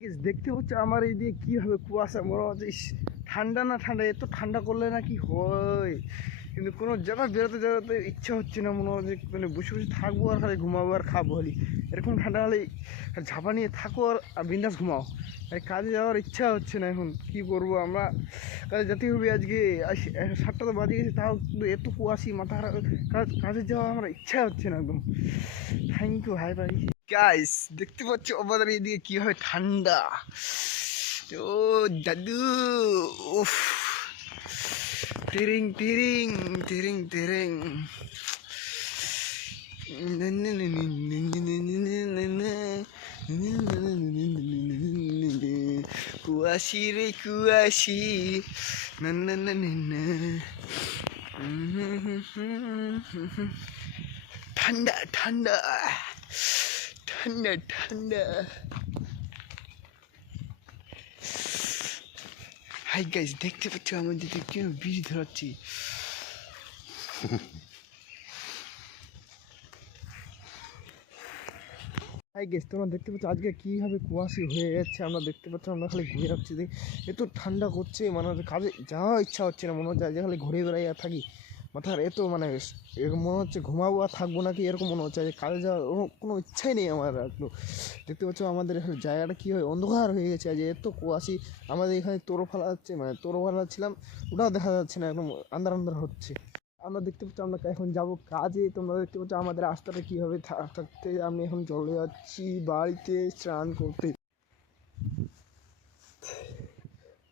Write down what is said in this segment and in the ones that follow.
দেখতে হচ্ছে আমার এই দিয়ে কি হবে, কুয়াশা মনে হচ্ছে ঠান্ডা না ঠান্ডা, এত ঠান্ডা করলে না কি হয়, কিন্তু কোনো জায়গায় বেরোতে যেতে ইচ্ছা হচ্ছে না। মনে হচ্ছে মানে বসে বসে থাকবো আর খালি ঘুমাবো আর খাবো খালি। এরকম ঠান্ডা হলে ঝাপা নিয়ে থাকো আর বিন্দাস ঘুমাও। কাজে যাওয়ার ইচ্ছা হচ্ছে না। এখন কি করবো, আমরা কাজে যেতে হবে আজকে। 7টা তো বাজে গেছে, তাও কিন্তু এত কুয়াশি মাথা কাজে যাওয়া আমার ইচ্ছা হচ্ছে না একদম। থ্যাংক ইউ, হাই ভাই। গাইস দেখতে পাচ্ছ আমাদের এদিকে কি হয় ঠান্ডা। ও দাদু, উফ, তিরিং তিরিং তিরিং তিরিং, কুয়াশি রে কুয়াশি, না না না না, ঠান্ডা ঠান্ডা ঠান্ডা ঠান্ডা। হাই গাইস দেখতে পাচ্ছ আমাদের কেউ বিড়ি ধরাচ্ছি। হাই গাইস তোমরা দেখতে পাচ্ছ আজকে কীভাবে কুয়াশি হয়ে যাচ্ছে। আমরা দেখতে পাচ্ছ আমরা খালি ঘুরে যাচ্ছি, এত ঠান্ডা করছে, মানে কাজে যাওয়ার ইচ্ছা হচ্ছে না। মনে হচ্ছে আজকে খালি ঘুরে বেড়াই আর থাকি। মাথার এত মানে এরকম মনে হচ্ছে ঘুমাবো আর থাকবো নাকি, এরকম মনে হচ্ছে যে কাজে যাওয়ার কোনো ইচ্ছাই নেই আমার একটু। দেখতে পাচ্ছ আমাদের এখানে জায়গাটা কী হয়, অন্ধকার হয়ে গেছে আজ, এত কুয়াশি। আমাদের এখানে তোরো ফেলা যাচ্ছে, মানে তোরো ফেলাচ্ছিলাম, ওটাও দেখা যাচ্ছে না, একদম আন্ধার আন্ধার হচ্ছে। আমরা দেখতে পাচ্ছি আমরা এখন যাব কাজে। তোমরা দেখতে পাচ্ছ আমাদের রাস্তাটা কীভাবে থাকতে। আমি এখন চলে যাচ্ছি বাড়িতে স্নান করতে।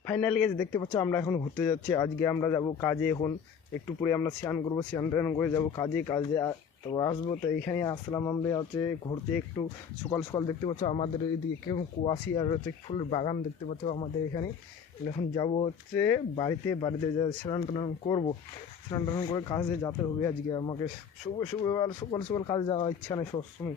ফাইনালি গেছে দেখতে পাচ্ছ আমরা এখন ঘুরতে যাচ্ছি। আজকে আমরা যাব কাজে। এখন একটু পরে আমরা স্নান করবো, স্নান টান করে যাবো কাজে। তো আসবো, তো এইখানে আসলাম আমরা হচ্ছে ঘুরতে একটু। সকাল সকাল দেখতে পাচ্ছ আমাদের এদিকে কেমন কুয়াশি আর হচ্ছে ফুলের বাগান দেখতে পাচ্ছ আমাদের এখানে। এখন যাব হচ্ছে বাড়িতে যা স্নান টান করবো। স্নান টান করে কাজে যেতে হবে আজকে আমাকে। সকাল সকাল কাজে যাওয়ার ইচ্ছা নেই সবসময়।